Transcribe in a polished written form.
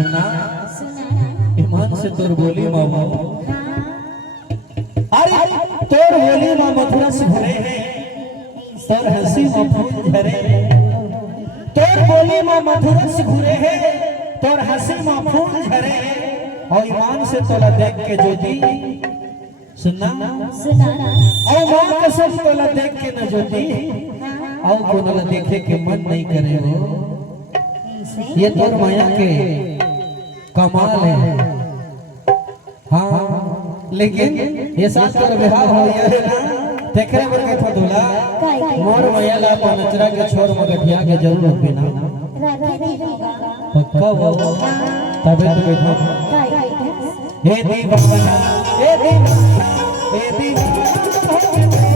सुनना ईमान से तोर बोली मामा अरे तोर बोली माँ मथुरा से भरे हैं तोर हंसी माँ फूल झरे तोर बोली माँ मथुरा से घुरे है तोर हंसी माँ फूल झरे और ईमान से तोला देख के ज्योति सुनना और माँ कसम तोला देख के न ज्योति और कोनला देखे के मन नहीं करे हो ये तोर माया के कमाल है। हाँ लेकिन ये साथ तोर विवाह हो गया है ना देखरे बर के था दूल्हा मोर माया ला नचरा के छोर मगठिया के जरूर बिना पक्का हो तबे तो बैठो हे दीवाना हे दीवाना हे दीवाना